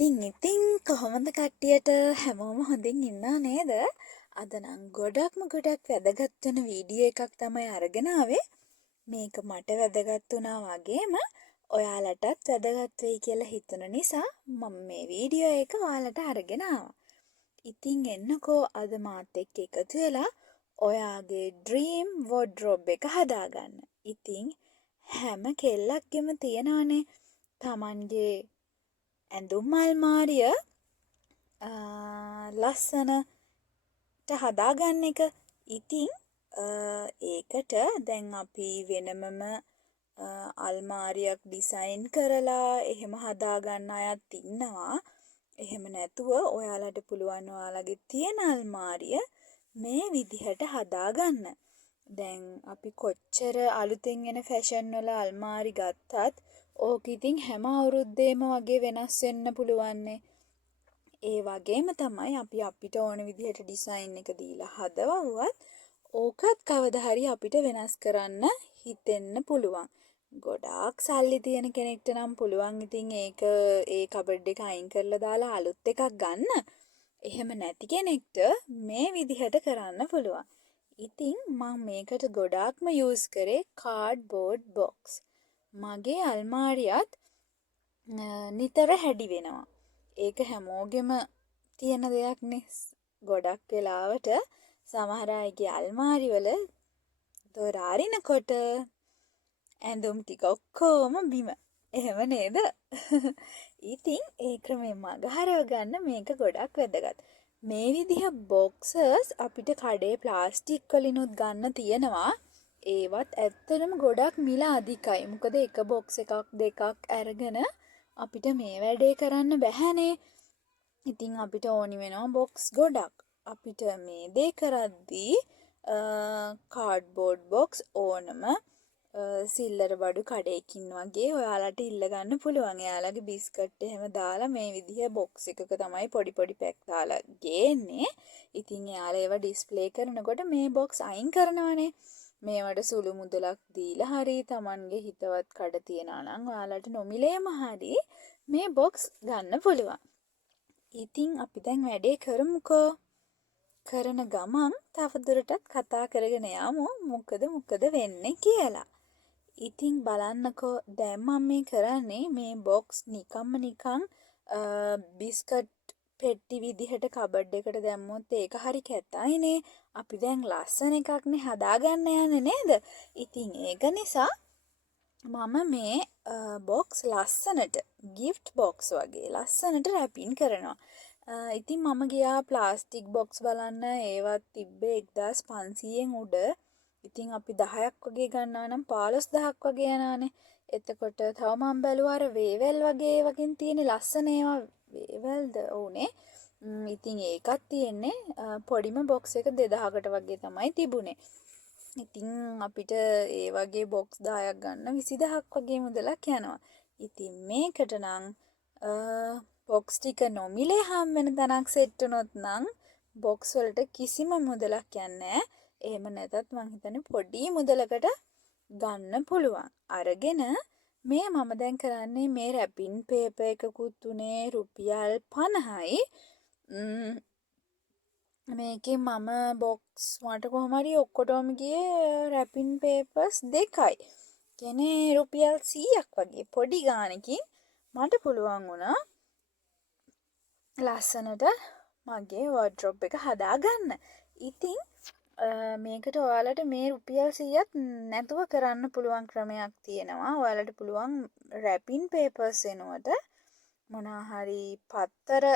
ඉතින් කොහොමද කට්ටියට හැමෝම හොඳින් ඉන්නා නේද? අද නම් ගොඩක් වැදගත් වෙන වීඩියෝ එකක් තමයි අරගෙන ආවේ. මේක මට වැදගත් වුණා වගේම ඔයාලටත් වැදගත් වෙයි කියලා හිතුන නිසා මම මේ වීඩියෝ එක ඔයාලට අරගෙන ආවා. ඉතින් එන්නකෝ අද මාත් එක්ක එකතු වෙලා ඔයාගේ ඩ්‍රීම් වොඩ්රොබ් එක හදාගන්න. ඉතින් හැම කෙල්ලක්ගෙම තියනවානේ Tamanගේ ඇඳුම් අල්මාරිය ලස්සනට හදාගන්න එක. ඉතින් ඒකට දැන් අපි වෙනමම අල්මාරියක් ඩිසයින් කරලා එහෙම හදාගන්න අයත් ඉන්නවා. එහෙම නැතුව ඔයාලට පුළුවන් ඔයාලගේ තියෙන අල්මාරිය මේ විදිහට හදාගන්න. දැන් අපි කොච්චර අලුතෙන් එන ෆැෂන් වල අල්මාරි ගත්තත් ඕක ඉතින් හැම අවුරුද්දේම වගේ වෙනස් වෙන්න පුළුවන්නේ. ඒ වගේම තමයි අපි අපිට ඕන විදිහට ඩිසයින් එක දීලා හදවුවත් ඕකත් කවදා හරි අපිට වෙනස් කරන්න හිතෙන්න පුළුවන්. ගොඩාක් සල්ලි තියෙන කෙනෙක්ට නම් පුළුවන් ඉතින් ඒක ඒ කබඩ් එක අයින් කරලා දාලා අලුත් එකක් ගන්න. එහෙම නැති කෙනෙක්ට මේ විදිහට කරන්න පුළුවන්. ඉතින් මම මේකට ගොඩාක්ම යූස් කරේ කාඩ්බෝඩ් බොක්ස්. මගේ අල්මාරියත් නිතර හැඩි වෙනවා. ඒක හැමෝගෙම තියෙන දෙයක්නේ. ගොඩක් වෙලාවට සමහර අයගේ අල්මාරිවල දොර අරිනකොට ඇඳුම් ටික ඔක්කොම බිම. එහෙම නේද? ඉතින් ඒ ක්‍රමෙන් මගහරව ගන්න මේක ගොඩක් වැදගත්. මේ විදිහ බොක්සස් අපිට කඩේ ප්ලාස්ටික් වලිනුත් ගන්න තියෙනවා. ඒවත් ඇත්තටම ගොඩක් මිල අධිකයි. මොකද එක බොක්ස් එකක් දෙකක් අරගෙන අපිට මේ වැඩේ කරන්න බැහැනේ. ඉතින් අපිට ඕනි වෙනවා බොක්ස් ගොඩක්. අපිට මේ දේ කරද්දී කාඩ්බෝඩ් බොක්ස් ඕනම සිල්ලර බඩු කඩේකින් වගේ ඔයාලට ඉල්ල ගන්න පුළුවන්. එයාලගේ බිස්කට් එහෙම දාලා මේ විදිහ බොක්ස් එකක තමයි පොඩි පැක් දාලා ගේන්නේ. ඉතින් එයාලා ඒවා ඩිස්ප්ලේ කරනකොට මේ බොක්ස් අයින් කරනවානේ. මේවට සුළු මුදලක් දීලා හරි Tamanගේ හිතවත් කඩ තියනවා නම් ඔයාලට නොමිලේම හරි මේ බොක්ස් ගන්න පුළුවන්. ඉතින් අපි දැන් වැඩේ කරමුකෝ. කරන ගමන් තවදුරටත් කතා කරගෙන යමු මොකද වෙන්නේ කියලා. ඉතින් බලන්නකෝ දැන් මම මේ කරන්නේ මේ බොක්ස් නිකන් බිස්කට් පෙට්ටි විදිහට කබඩ් එකට දැම්මොත් ඒක හරි කැතයිනේ. අපි දැන් ලස්සන එකක්නේ හදාගන්න යන්නේ නේද? ඉතින් ඒක නිසා මම මේ බොක්ස් ලස්සනට ගිෆ්ට් බොක්ස් වගේ ලස්සනට රැපින් කරනවා. ඉතින් මම ගියා ප්ලාස්ටික් බොක්ස් බලන්න. ඒවත් තිබ්බේ 1500න් උඩ. ඉතින් අපි 10ක් වගේ ගන්නවා නම් 15000ක් වගේ යනවානේ. එතකොට තව මම බැලුවා අර වේවැල් වගේ වගේන් තියෙන ලස්සන ඒවා වේවැල්ද ඕනේ. ඉතින් ඒකත් තියෙන්නේ පොඩිම බොක්ස් එක 2000කට වගේ තමයි තිබුණේ. ඉතින් අපිට ඒ වගේ බොක්ස් 10ක් ගන්න 20000ක් වගේ මුදලක් යනවා. ඉතින් මේකට නම් බොක්ස් ටික නොමිලේ හම් වෙන තැනක් සෙට් වුණොත් නම් බොක්ස් වලට කිසිම මුදලක් යන්නේ නැහැ. එහෙම නැතත් මං හිතන්නේ පොඩි මුදලකට ගන්න පුළුවන්. අරගෙන මේ මම දැන් කරන්නේ මේ රැපින් පේපර් එකකුත් උනේ රුපියල් 50යි. මේකේ මම බොක්ස් මට කොහොම හරි ඔක්කොටම ගියේ රැපින් පේපර්ස් 2යි. කියන්නේ රුපියල් 100ක් වගේ පොඩි ගාණකින් මට පුළුවන් වුණා ලස්සනට මගේ වොඩ්රොබ් එක හදාගන්න. ඉතින් මේකට ඔයාලට මේ රුපියල් 100ක් නැතුව කරන්න පුළුවන් ක්‍රමයක් තියෙනවා. ඔයාලට පුළුවන් රැපින් පේපර්ස් වෙනුවට මොනවා හරි පත්තර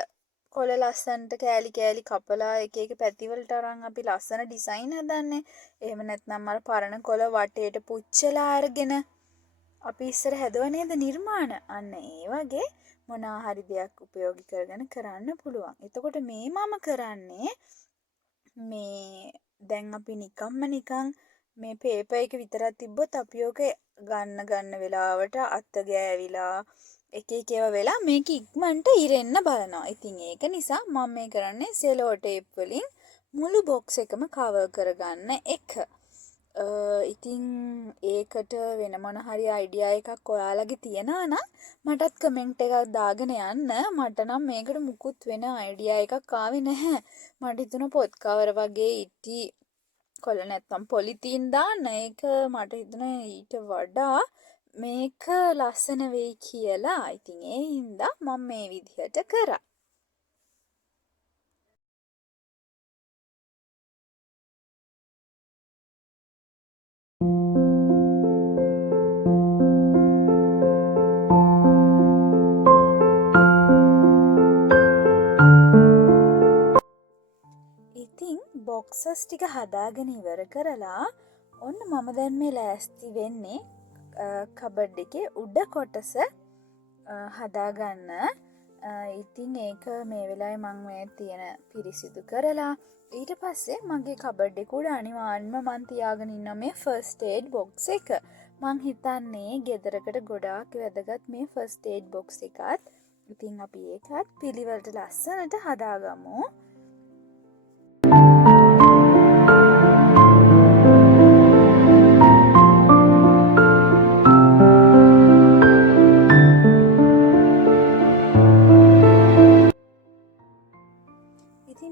කොළ ලස්සනට කෑලි කපලා එක පැතිවලට අරන් අපි ලස්සන ඩිසයින් හදන්නේ. එහෙම නැත්නම් අර පරණ කොළ වටේට පුච්චලා අරගෙන අපි ඉස්සර හැදුවා නේද නිර්මාණ. අන්න ඒ වගේ මොනවා හරි දෙයක් උපයෝගී කරගෙන කරන්න පුළුවන්. එතකොට මේ මම කරන්නේ මේ දැන් අපි නිකන් මේ පේපර් එක විතරක් තිබ්බොත් අපි ඕක ගන්න වෙලාවට අත ගෑවිලා එක ඒවා වෙලා මේක ඉක්මනට ඉරෙන්න බලනවා. ඉතින් ඒක නිසා මම මේ කරන්නේ සෙලෝ ටේප් වලින් මුළු බොක්ස් එකම කවර් කරගන්න එක. ඉතින් ඒකට වෙන මොන හරි අයිඩියා එකක් ඔයාලගේ තියෙනවා නම් මටත් කමෙන්ට් එකක් දාගෙන යන්න. මට නම් මේකට මුකුත් වෙන අයිඩියා එකක් ආවේ නැහැ. මට හිතුණා පොත් කවර වගේ ඉටි කොළ නැත්තම් පොලිතීන් දාන්න. ඒක මට හිතුණා ඊට වඩා මේක ලස්සන වෙයි කියලා. ඉතින් ඒ හින්දා මම මේ විදිහට කරා. ඉතින් බොක්සස් ටික හදාගෙන ඉවර කරලා ඔන්න මම දැන් මේ ලෑස්ති වෙන්නේ කබඩ් එකේ උඩ කොටස හදාගන්න. ඉතින් ඒක මේ වෙලාවේ මම මේ තියෙන පිරිසිදු කරලා ඊට පස්සේ මගේ කබඩ් එක උඩ අනිවාර්යයෙන්ම මම තියාගෙන ඉන්න මේ ෆස්ට් ඒඩ් බොක්ස් එක. මං හිතන්නේ ගෙදරකට ගොඩාක් වැදගත් මේ ෆස්ට් ඒඩ් බොක්ස් එකත්. ඉතින් අපි ඒකත් පිළිවෙලට ලස්සනට හදාගමු.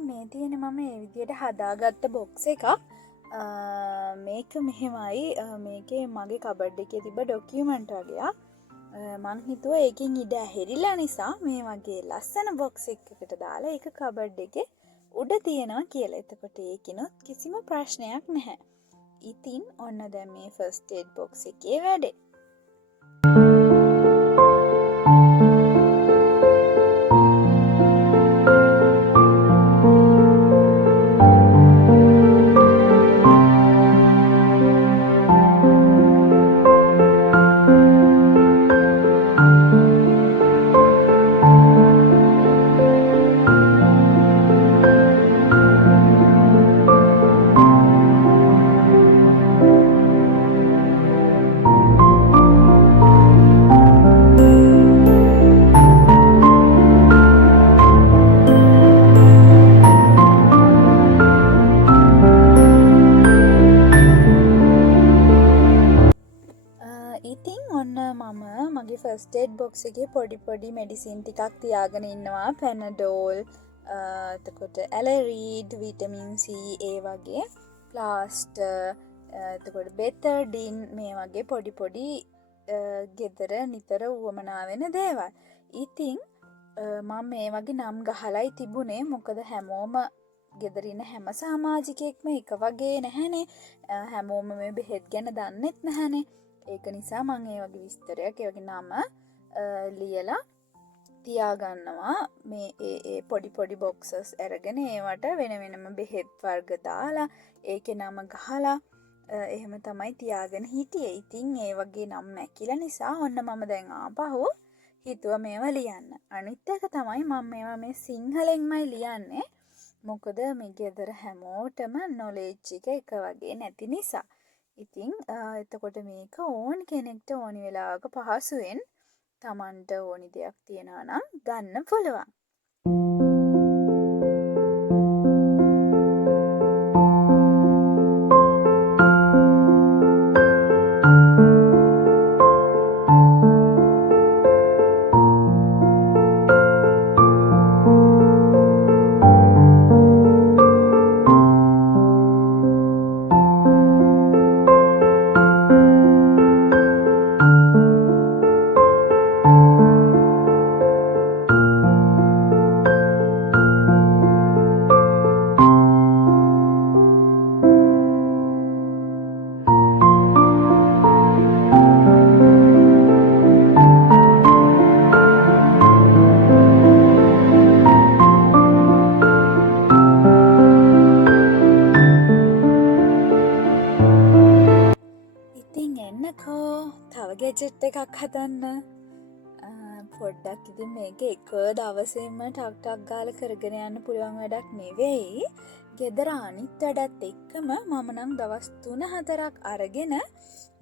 මේ තියෙන මම ඒ විදියට හදාගත්ත බොක්ස් එකක්. මේක මෙහෙමයි. මේකේ මගේ කබඩ් එකේ තිබ්බ ඩොකියුමන්ට් වගේක්. මං හිතුවා ඒකෙන් ඉඩ ඇහිරිලා නිසා මේ වගේ ලස්සන බොක්ස් එකකට දාලා ඒක කබඩ් එකේ උඩ තියනවා කියලා. එතකොට ඒකිනුත් කිසිම ප්‍රශ්නයක් නැහැ. ඉතින් ඔන්න දැන් මේ ෆස්ට් ඒඩ් බොක්ස් එකේ වැඩේ. මගේ ෆස්ට් ඒඩ් බොක්ස් එකේ පොඩි මෙඩිසින් ටිකක් තියාගෙන ඉන්නවා. පැනඩෝල්, එතකොට ඇලරීඩ්, විටමින් C ඒ වගේ, ප්ලාස්ටර්, එතකොට බෙටඩින් මේ වගේ පොඩි ගෙදර නිතර උවමනා වෙන දේවල්. ඉතින් මම මේ වගේ නම් ගහලයි තිබුණේ. මොකද හැමෝම ගෙදර ඉන්න හැම සමාජිකයෙක්ම එක වගේ නැහැනේ. හැමෝම මේ බෙහෙත් ගැන දන්නෙත් නැහැනේ. ඒක නිසා මම ඒ වගේ විස්තරයක් ඒ වගේ නම ලියලා තියාගන්නවා. මේ ඒ පොඩි බොක්සස් අරගෙන ඒවට වෙන වෙනම බෙහෙත් වර්ග දාලා ඒකේ නම ගහලා එහෙම තමයි තියාගෙන හිටියේ. ඉතින් ඒ වගේ නම් නැකිලා නිසා ඔන්න මම දැන් ආපහු හිතුවා මේවා ලියන්න. අනිත් එක තමයි මම මේවා මේ සිංහලෙන්මයි ලියන්නේ. මොකද මේ ගෙදර හැමෝටම නොලෙජ් එක වගේ නැති නිසා. ඉතින් එතකොට මේක ඕනි කෙනෙක්ට ඕනි වෙලාවක පහසුවෙන් තමන්ට ඕනි දෙයක් තියෙනවා නම් ගන්න පුළුවන්. ගැජට් එකක් හදන්න. පොඩ්ඩක් ඉතින් මේක එක දවසේම ටක් ගාලා කරගෙන යන්න පුළුවන් වැඩක් නෙවෙයි. ගෙදර අනිත් වැඩත් එක්කම මම නම් දවස් 3-4ක් අරගෙන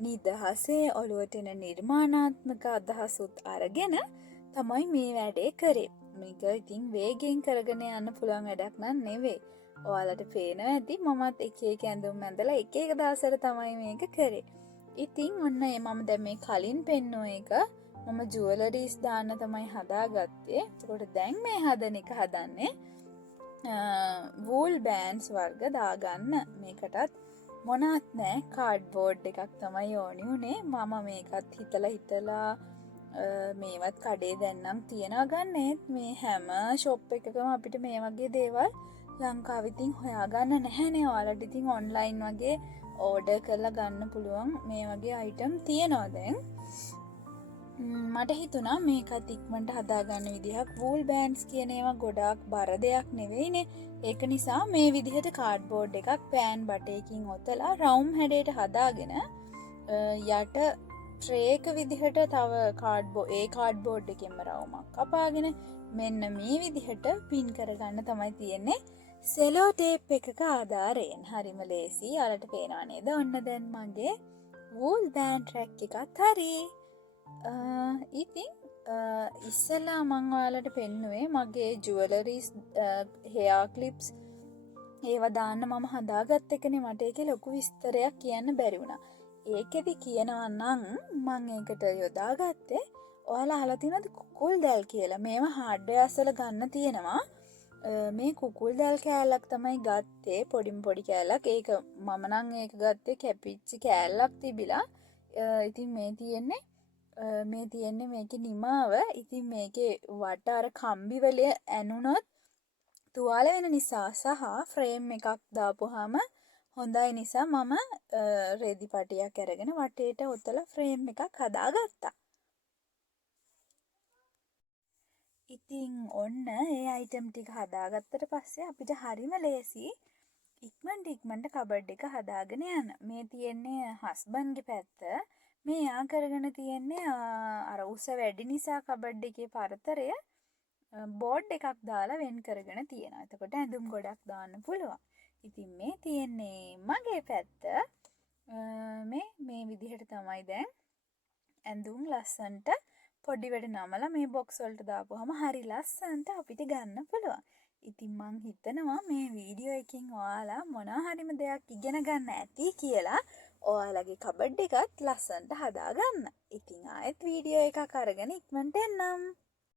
නිදහසේ ඔළුවට එන නිර්මාණාත්මක අදහසුත් අරගෙන තමයි මේ වැඩේ කරේ. මේක ඉතින් වේගෙන් කරගෙන යන්න පුළුවන් වැඩක් නන් නෙවෙයි. ඔයාලට පේනවා ඇති මමත් එක එක ඇඳුම් ඇඳලා එක එක දවසට තමයි මේක කරේ. ඉතින් ඔන්න මම දැන් මේ කලින් පෙන්නුව එක මම ජුවලරීස් දාන්න තමයි හදාගත්තේ. එතකොට දැන් මේ හදන එක හදන්නේ වූල් බෑන්ඩ්ස් වර්ග දාගන්න. මේකටත් මොනත් නෑ කාඩ්බෝඩ් එකක් තමයි ඕනි උනේ. මම මේකත් හිතලා මේවත් කඩේ දැන්නම් තියෙනවා ගන්නේත් මේ හැම ෂොප් එකකම අපිට මේ වගේ දේවල් ලංකාවිතින් හොයාගන්න නැහැනේ. ඔයාලට ඉතින් ඔන්ලයින් වගේ ඕඩර් කරලා ගන්න පුළුවන් මේ වගේ අයිටම් තියෙනවා දැන්. මට හිතුණා මේකත් ඉක්මනට හදාගන්න විදිහක්. වූල් බෑන්ඩ්ස් කියන ඒවා ගොඩාක් බර දෙයක් නෙවෙයිනේ. ඒක නිසා මේ විදිහට කාඩ්බෝඩ් එකක් පෑන් බටයකින් ඔතලා රවුම් හැඩයට හදාගෙන යට ට්‍රේක විදිහට තව කාඩ්බෝඩ් එකෙන්ම රවුමක් කපාගෙන මෙන්න මේ විදිහට පින් කරගන්න තමයි තියෙන්නේ සෙලෝ ටේප් එකක ආධාරයෙන්. හරිම ලේසි. ඔයාලට පේනවා නේද? ඔන්න දැන් මගේ වූල් බෑන්ඩ් ට්‍රැක් එකත් හරි. ඉතින් ඉස්සලා මං ඔයාලට පෙන්නුවේ මගේ ජුවලරීස් හෙයා ක්ලිප්ස් ඒවා දාන්න මම හදාගත්ත එකනේ. මට ඒකේ ලොකු විස්තරයක් කියන්න බැරි වුණා. ඒකෙදි කියනවා නම් මං ඒකට යොදාගත්තේ ඔයාලා අහලා තියෙනවද කුකුල් දැල් කියලා. මේවා හાર્ඩ්වෙයාර්ස් වල ගන්න තියෙනවා. මේ කුකුල් දැල් කෑල්ලක් තමයි ගත්තේ. පොඩි කෑල්ලක්. ඒක මම නම් ඒක ගත්තේ කැපිච්ච කෑල්ලක් තිබිලා. ඉතින් මේ තියෙන්නේ මේකේ නිමාව. ඉතින් මේකේ වට අර කම්බි වලිය ඇනුනොත් තුවාල වෙන නිසා සහ ෆ්‍රේම් එකක් දාපුවාම හොඳයි නිසා මම රෙදි පටියක් අරගෙන වටේට ඔතලා ෆ්‍රේම් එකක් හදාගත්තා. ඉතින් ඔන්න ඒ අයිටම් ටික හදාගත්තට පස්සේ අපිට හරිම ලේසි ඉක්මනට කබඩ් එක හදාගෙන යන්න. මේ තියෙන්නේ හස්බන්ඩ්ගේ පැත්ත. මේ යා කරගෙන තියෙන්නේ අර උස වැඩි නිසා කබඩ් එකේ පරතරය බෝඩ් එකක් දාලා වෙන් කරගෙන තියෙනවා. එතකොට ඇඳුම් ගොඩක් දාන්න පුළුවන්. ඉතින් මේ තියෙන්නේ මගේ පැත්ත. මේ විදිහට තමයි දැන් ඇඳුම් ලස්සන්ට පොඩි වැඩ නමලා මේ බොක්ස් වලට දාපුවාම හරි ලස්සන්ට අපිට ගන්න පුළුවන්. ඉතින් මං හිතනවා මේ වීඩියෝ එකෙන් ඔයාලා මොනවා හරිම දෙයක් ඉගෙන ගන්න ඇති කියලා. ඔයාලගේ කබඩ් එකත් ලස්සන්ට හදාගන්න. ඉතින් ආයෙත් වීඩියෝ එකක් අරගෙන ඉක්මනට එන්නම්.